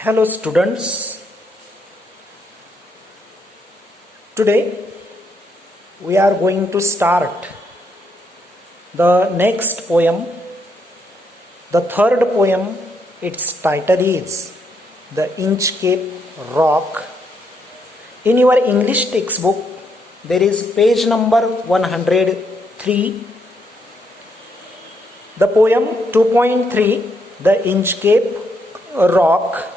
Hello students, today we are going to start the next poem. The third poem, its title is The Inchcape Rock. In your English textbook, there is page number 103. The poem 2.3, The Inchcape Rock.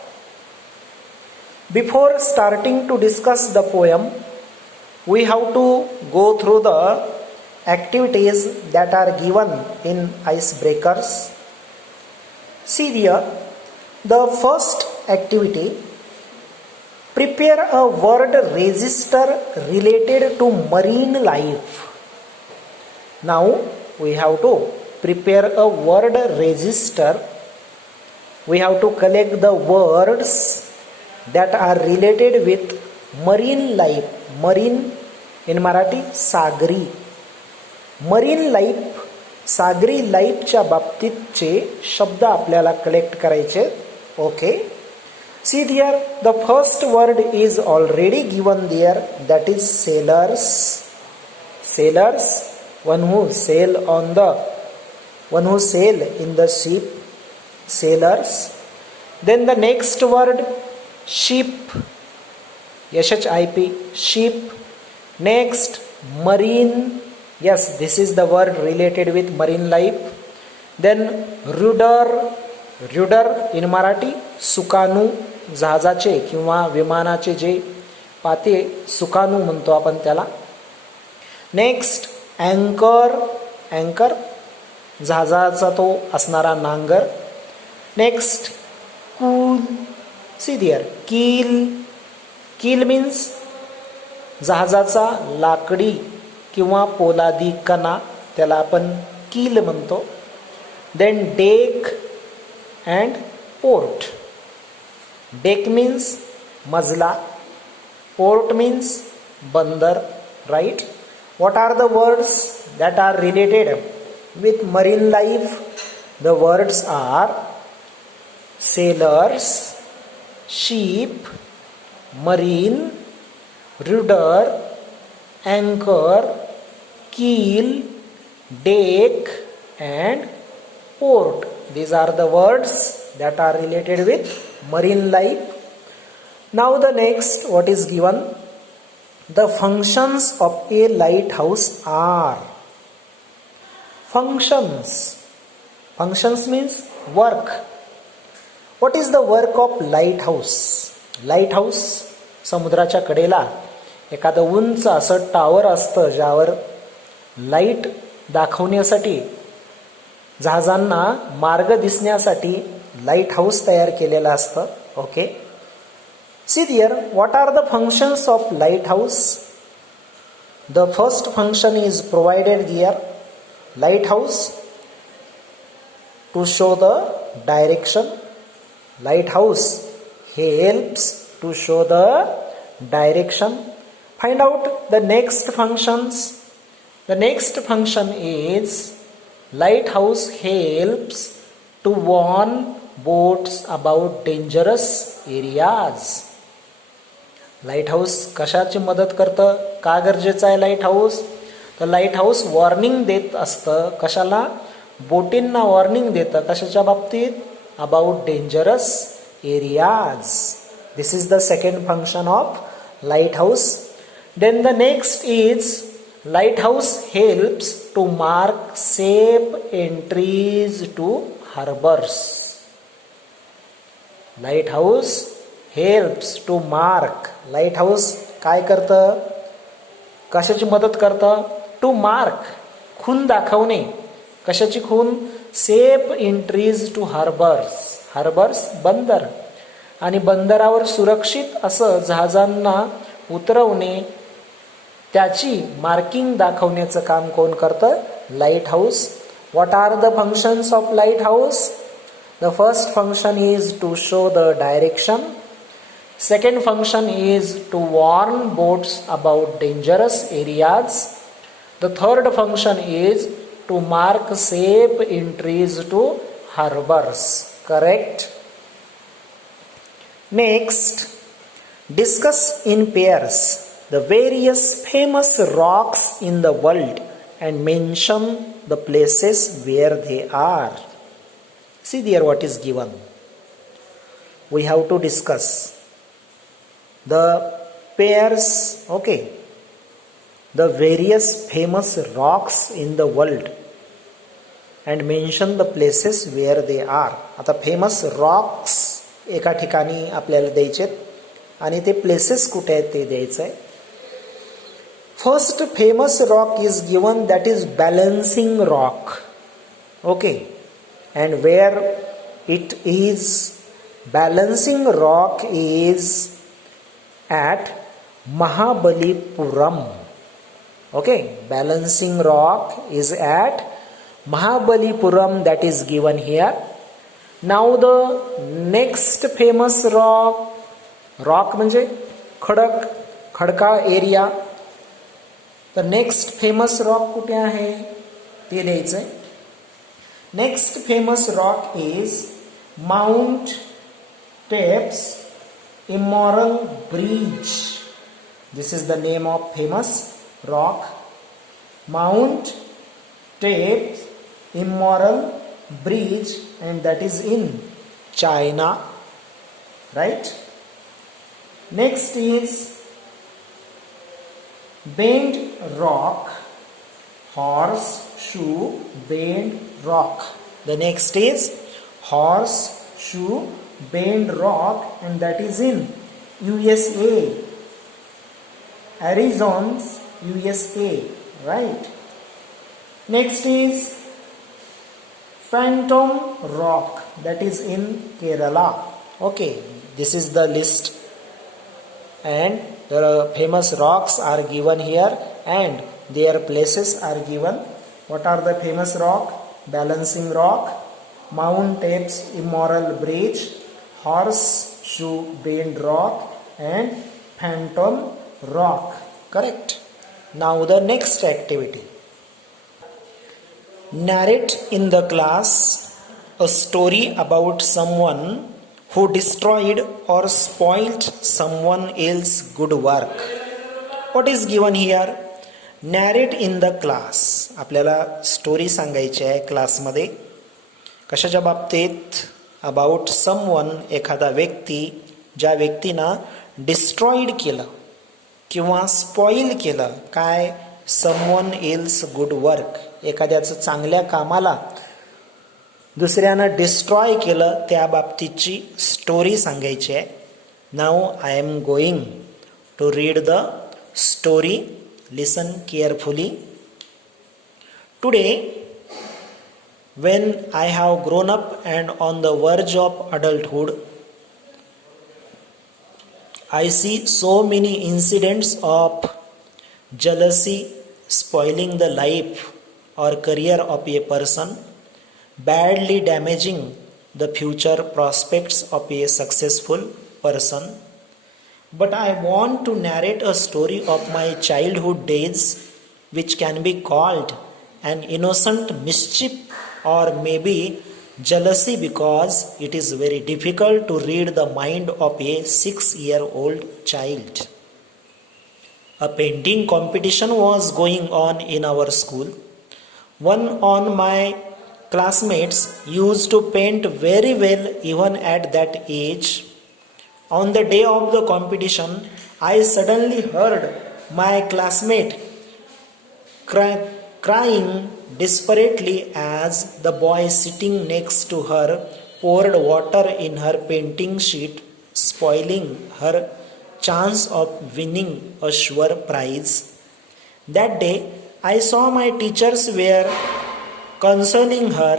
Before starting to discuss the poem, we have to go through the activities that are given in icebreakers. See here, the first activity, prepare a word register related to marine life. Now we have to prepare a word register. We have to collect the words that are related with marine life. Marine in Marathi सागरी. Marine life, सागरी लाईफच्या बाबतीतचे शब्द आपल्याला collect करायचे. Okay. See there, the first word is already given there, that is sailors. Sailors, one who sail in the ship. Sailors. Then the next word, ship, ship, ship. Next, marine. Yes, this is the word related with marine life. Then rudder, rudder in Marathi सुकाणू, जहाजाचे किंवा विमानाचे जे पाते सुकाणू म्हणतो आपण त्याला. Next अँकर, अँकर जहाजाचा तो असणारा नांगर. नेक्स्ट कूल, सी देअर, कील, कील मीन्स जहाजाचा लाकडी किंवा पोलादी कणा, त्याला आपण कील म्हणतो. Then deck and port. Deck means मजला, पोर्ट मीन्स बंदर. Right. What are the words that are related with marine life? The words are sailors, ship, marine, rudder, anchor, keel, deck and port. These are the words that are related with marine life. Now the next, what is given? The functions of a lighthouse are. Functions. Functions means work. What is the work of lighthouse? Lighthouse, समुद्राच्या कडेला एखादं उंच असं tower असतं ज्यावर light दाखवण्यासाठी, जहाजांना मार्ग दिसण्यासाठी लाईट हाऊस तयार केलेलं असतं. Okay. See there, what are the functions of lighthouse? The first function is provided here. Lighthouse to show the direction. Lighthouse helps to show the direction. Find out the next functions. The next function is lighthouse helps to warn boats about dangerous areas. Lighthouse कशाची मदत करतं? का गरजेचं आहे lighthouse? तर lighthouse warning देत असतं. कशाला? बोटींना वॉर्निंग देतं. कशाच्या बाबतीत? About dangerous areas. This is the second function of lighthouse. Then the next is lighthouse helps to mark safe entries to harbours. Lighthouse helps to mark. Lighthouse काय करतं? कशाची मदत करतं? To mark, खून दाखवणे. कशाची खून? Safe entries to harbours. Harbours बंदर. आणि बंदरावर सुरक्षित असं जहाजांना उतरवणे, त्याची मार्किंग दाखवण्याचं काम कोण करतं? Lighthouse. What are the functions of lighthouse? The first function is to show the direction. Second function is to warn boats about dangerous areas. The third function is to mark safe entries to harbors. Correct? Next, discuss in pairs the various famous rocks in the world and mention the places where they are. See there what is given. We have to discuss the pairs, okay, the various famous rocks in the world and mention the places where they are. आता famous rocks एका ठिकाणी आपल्याला द्यायचे आणि ते places कुठे आहेत ते द्यायचं आहे. First famous rock is given, that is balancing rock. Okay, and where it is, balancing rock is at Mahabalipuram. Okay, balancing rock is at Mahabalipuram, that is given here. Now the next famous rock म्हणजे खडकाळ area. तर next famous rock कुठे आहे ते द्यायचंय. Next famous rock is mount tapes immoral bridge. This is the name of famous rock. Mount Tapes Immoral Bridge, and that is in China, right? Next is Bend Rock, Horseshoe Bend Rock. The next is Horseshoe Bend Rock, and that is in USA, Arizona, USA, right? Next is Phantom Rock, that is in Kerala. Okay, this is the list and the famous rocks are given here and their places are given. What are the famous rock? Balancing Rock, Mount Tapes Immoral Bridge, Horseshoe Bend Rock, and Phantom Rock. Correct. Now the next activity. Narrate in the class a story about someone who destroyed or spoilt someone else's good work. What is given here? Narrate in the class. आपल्याला story सांगायची आहे क्लासमध्ये. कशाच्या बाबतीत? About someone, एखादा व्यक्ती ज्या व्यक्तीनं डिस्ट्रॉईड केलं किंवा स्पॉइल केलं काय, समवन एल्स गुड वर्क, एखाद्याचं चांगल्या कामाला दुसऱ्यानं डिस्ट्रॉय केलं त्या बाबतीची स्टोरी सांगायची आहे. Now I am going to read the story. Listen carefully. Today when I have grown up and on the verge of adulthood, I see so many incidents of jealousy spoiling the life or career of a person, badly damaging the future prospects of a successful person. But I want to narrate a story of my childhood days, which can be called an innocent mischief or maybe jealousy, because it is very difficult to read the mind of a 6-year-old child. A painting competition was going on in our school. One of my classmates used to paint very well even at that age. On the day of the competition, I suddenly heard my classmate crying desperately as the boy sitting next to her poured water in her painting sheet, spoiling her chance of winning a sure prize. That day, I saw my teachers were consoling her.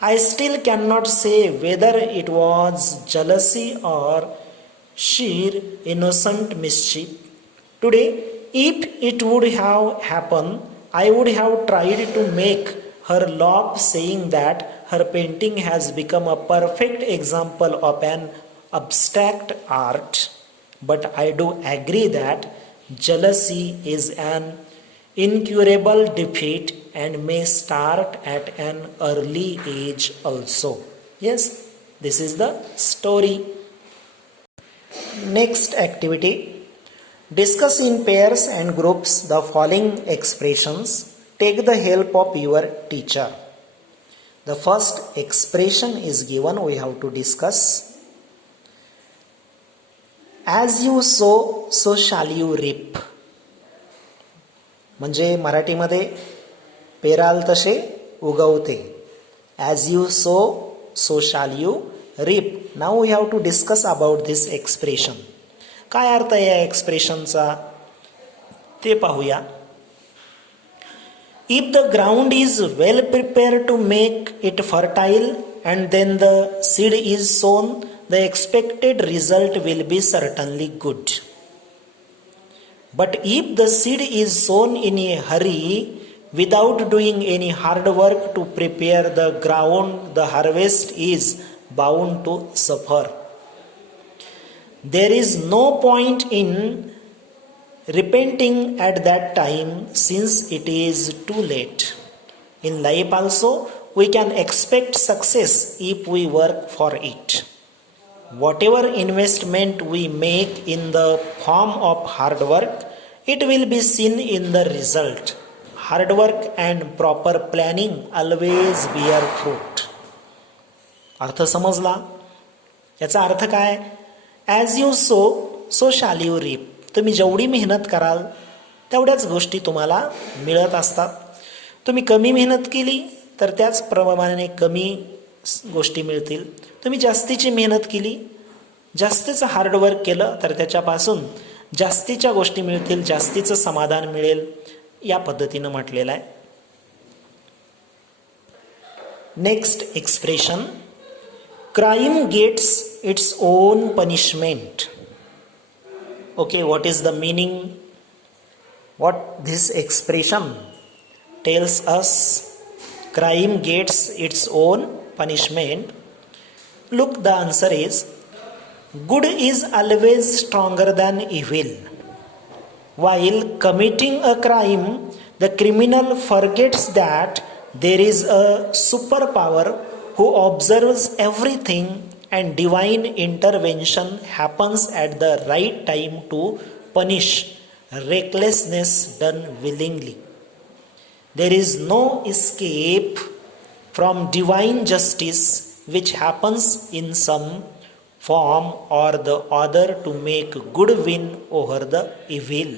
I still cannot say whether it was jealousy or sheer innocent mischief. Today, if it would have happened, I would have tried to make her laugh, saying that her painting has become a perfect example of an abstract art. But I do agree that jealousy is an incurable defeat and may start at an early age also. Yes, this is the story. Next activity. Discuss in pairs and groups the following expressions. Take the help of your teacher. The first expression is given. We have to discuss. As you sow, so shall you reap. म्हणजे मराठीमध्ये पेराल तसे उगवते. As you sow, so shall you reap. Now we have to discuss about this expression. काय अर्थ आहे या एक्सप्रेशनचा ते पाहूया. If the ground is well prepared to make it fertile and then the seed is sown, the expected result will be certainly good. But if the seed is sown in a hurry without doing any hard work to prepare the ground, the harvest is bound to suffer. There is no point in repenting at that time, since it is too late. In life also, we can expect success if we work for it. Whatever investment we make in the form of hard work, it will be seen in the result. Hard work and proper planning always bear fruit. अर्थ समजला? याचा अर्थ काय? As you sow, so shall you reap. तुम्ही जेवढी मेहनत कराल तेवढ्याच गोष्टी तुम्हाला मिळत असतात. तुम्ही कमी मेहनत केली तर त्याच प्रमाणाने कमी गोष्टी मिळतील. तुम्ही जास्तीची मेहनत केली, जास्तीचं हार्डवर्क केलं तर त्याच्यापासून जास्तीच्या गोष्टी मिळतील, जास्तीचं समाधान मिळेल, या पद्धतीनं म्हटलेलं आहे. Next expression. Crime gets its own punishment. Okay, what is the meaning? What this expression tells us? Crime gets its own punishment. Look, the answer is good is always stronger than evil. While committing a crime, the criminal forgets that there is a superpower who observes everything, and divine intervention happens at the right time to punish recklessness done willingly. There is no escape from divine justice, which happens in some form or the other to make good win over the evil.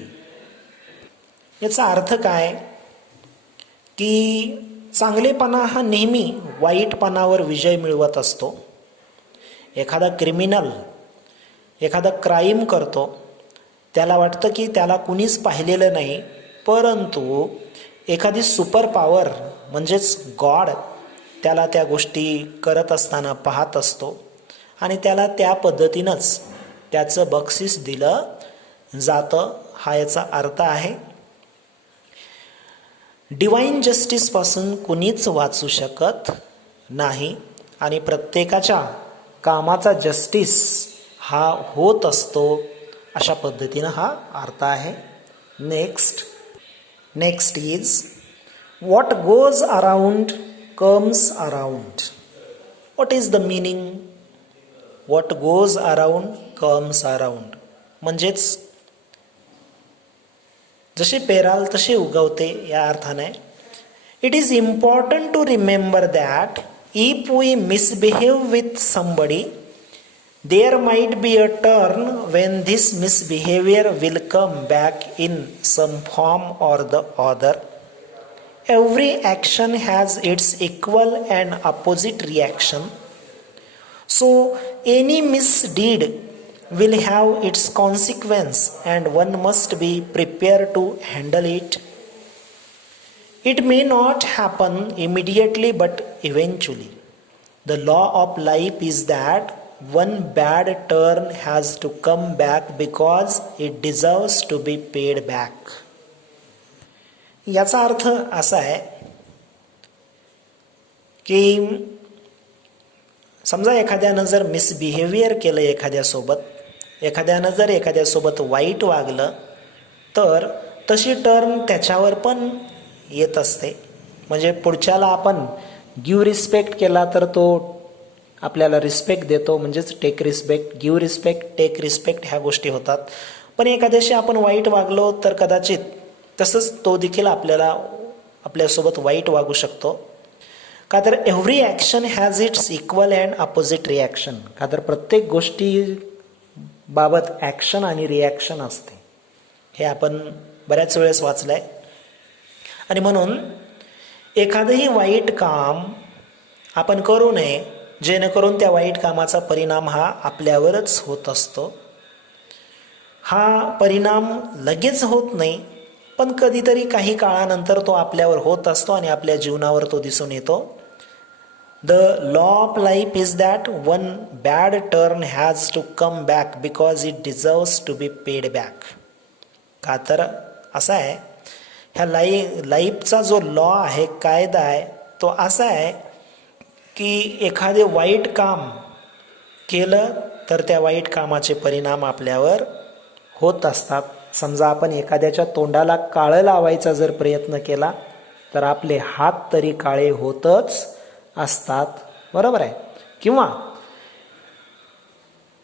याचा अर्थ काय की चांगलेपणा हा नेहमी वाईटपणावर विजय मिळवत असतो. एखादा criminal एखादा crime करतो, त्याला वाटतं की त्याला कुणीच पाहिलेलं नाही, परंतु एखादी सुपर पॉवर म्हणजेच गॉड त्याला त्या गोष्टी करत असताना पाहत असतो आणि त्याला त्या पद्धतीनंच त्याचं बक्षीस दिलं जातं. हा याचा अर्थ आहे. डिवाइन जस्टिसपासून कुणीच वाचू शकत नाही आणि प्रत्येकाच्या कामाचा जस्टिस हा होत असतो, अशा पद्धतीनं हा अर्थ आहे. Next is what goes around comes around. What is the meaning? What goes around comes around म्हणजेच जसे पेराल तसे उगवते या अर्थाने. It is important to remember that if we misbehave with somebody, there might be a turn when this misbehavior will come back in some form or the other. Every action has its equal and opposite reaction. So any misdeed will have its consequence and one must be prepared to handle it. It may not happen immediately but eventually. The law of life is that one bad turn has to come back because it deserves to be paid back. याचा अर्थ असा आहे की समजा एखाद्यानं जर misbehaviour केलं एखाद्यानं जर एखाद्यासोबत white वागलं तर तशी टर्न त्याच्यावर पण येत असते. म्हणजे पुढच्याला आपण गिव्ह रिस्पेक्ट केला तर तो आपल्याला रिस्पेक्ट देतो, म्हणजेच take respect, give respect, take respect ह्या गोष्टी होतात. पण एखाद्याशी आपण वाईट वागलो तर कदाचित तसंच तो देखील आपल्यासोबत वाईट वागू शकतो. का तर every action has its equal and opposite reaction. का तर प्रत्येक गोष्टी बाबत ॲक्शन आणि रिॲक्शन असते. हे आपण बऱ्याच वेळेस वाचलं आहे. आणि म्हणून एखादंही वाईट काम आपण करू नये, जेणेकरून त्या वाईट कामाचा परिणाम हा आपल्यावरच होत असतो. हा परिणाम लगेच होत नाही, पण कधीतरी काही काळानंतर तो आपल्यावर होत असतो आणि आपल्या जीवनावर तो दिसून येतो. The law of life is that one bad turn has to come back because it deserves to be paid back. का तर असा आहे, ह्या लाईफचा जो लॉ आहे, कायदा आहे, तो असा आहे की एखादे वाईट काम केलं तर त्या वाईट कामाचे परिणाम आपल्यावर होत असतात. समजा आपण एखाद्याच्या तोंडाला काळं लावायचा जर प्रयत्न केला तर आपले हात तरी काळे होतच असतात, बरोबर आहे. किंवा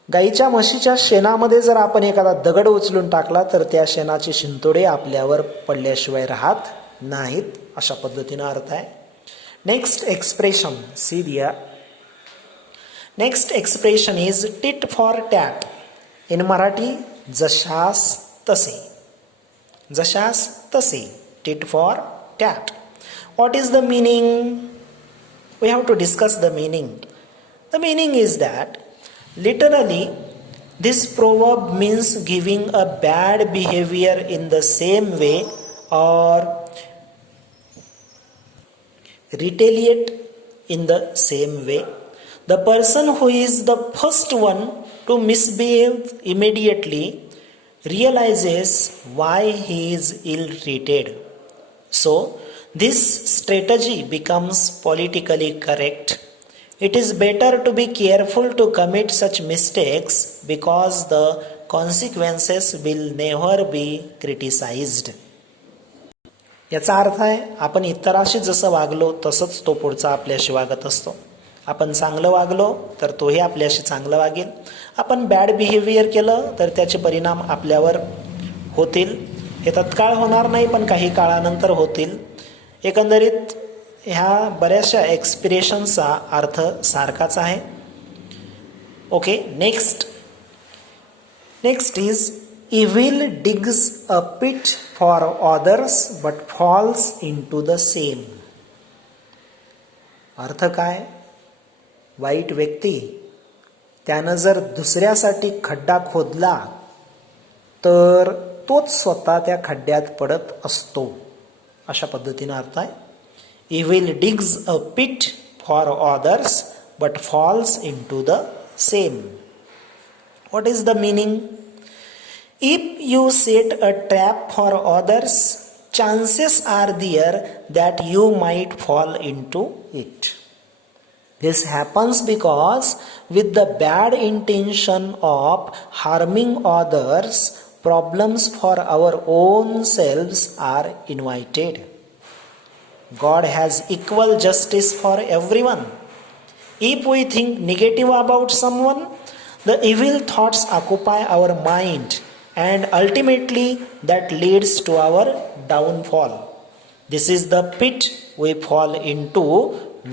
गाईच्या म्हशीच्या शेणामध्ये जर आपण एखादा दगड उचलून टाकला तर त्या शेणाचे शिंतोडे आपल्यावर पडल्याशिवाय राहत नाहीत. अशा पद्धतीनं अर्थ आहे. नेक्स्ट एक्सप्रेशन सी दिया. Next expression is tit for tat. In Marathi जशास तसे. जशास तसे, tit for tat. What is the meaning? We have to discuss the meaning. The meaning is that literally this proverb means giving a bad behavior in the same way or retaliate in the same way. The person who is the first one to misbehave immediately realizes why he is ill-treated. So this strategy becomes politically correct. It is better to be careful to commit such mistakes because the consequences will never be criticized. याचा अर्थ आहे, आपण इतरांशी जसं वागलो तसंच तो पुढचा आपल्याशी वागत असतो. आपण चांगलं वागलो तर तोही आपल्याशी चांगलं वागेल. आपण बॅड बिहेवियर केलं तर त्याचे परिणाम आपल्यावर होतील. हे तत्काळ होणार नाही, पण काही काळानंतर होतील. एकंदरीत ह्या बऱ्याचशा एक्सप्रेशनचा अर्थ सारखाच आहे. Okay, next is evil digs a pit for others but falls into the same. अर्थ काय? वाईट व्यक्ती त्यानं जर दुसऱ्यासाठी खड्डा खोदला तर तोच स्वतः त्या खड्ड्यात पडत असतो. अशा पद्धतीनं अर्थ आहे. Evil digs a pit for others but falls into the same. What is the meaning? If you set a trap for others, chances are there that you might fall into it. This happens because with the bad intention of harming others, problems for our own selves are invited. God has equal justice for everyone. If we think negative about someone, the evil thoughts occupy our mind and ultimately that leads to our downfall. This is the pit we fall into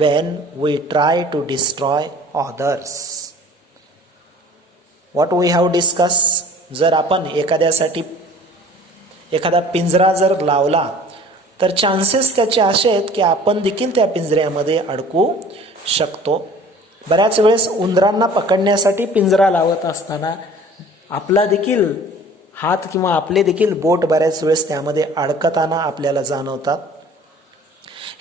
when we try to destroy others. What we have discussed, जर आपण एखाद्यासाठी एखादा पिंजरा जर लावला तर chances त्याचे असे आहेत की आपण देखील त्या पिंजऱ्यामध्ये अडकू शकतो. बऱ्याच वेळेस उंदरांना पकडण्यासाठी पिंजरा लावत असताना आपला देखील हात किंवा आपले देखील बोट बऱ्याच वेळेस त्यामध्ये अडकताना आपल्याला जाणवतात.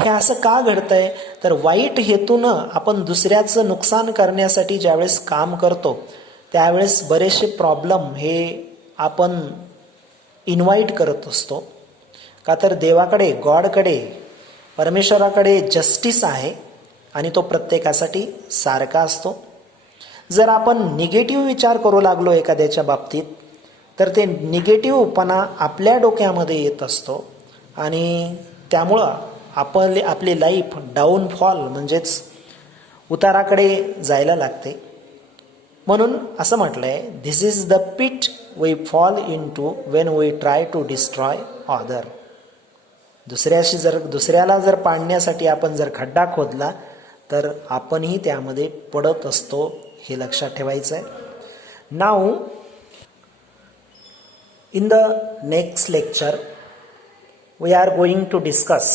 हे असं का घडतंय? तर वाईट हेतूनं आपण दुसऱ्याचं नुकसान करण्यासाठी ज्यावेळेस काम करतो त्यावेळेस बरेचसे प्रॉब्लेम हे आपण इन्व्हाइट करत असतो. का तर देवाकडे, गॉडकडे, परमेश्वराकडे जस्टिस आहे आणि तो प्रत्येकासाठी सारखा असतो. जर आपण निगेटिव्ह विचार करू लागलो एखाद्याच्या बाबतीत तर ते निगेटिव्हपणा आपल्या डोक्यामध्ये येत असतो आणि त्यामुळं आपली लाईफ डाऊनफॉल म्हणजेच उताराकडे जायला लागते. म्हणून असं म्हटलंय, this is the pit we fall into when we try to destroy other. दुसऱ्याला जर पाडण्यासाठी आपण जर खड्डा खोदला तर आपणही त्यामध्ये पडत असतो, हे लक्षात ठेवायचं आहे. Now in the next lecture we are going to discuss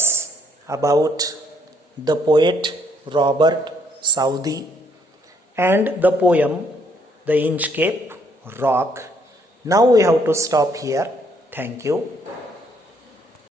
about the poet Robert Southey and the poem The Inchcape Rock. Now we have to stop here. Thank you.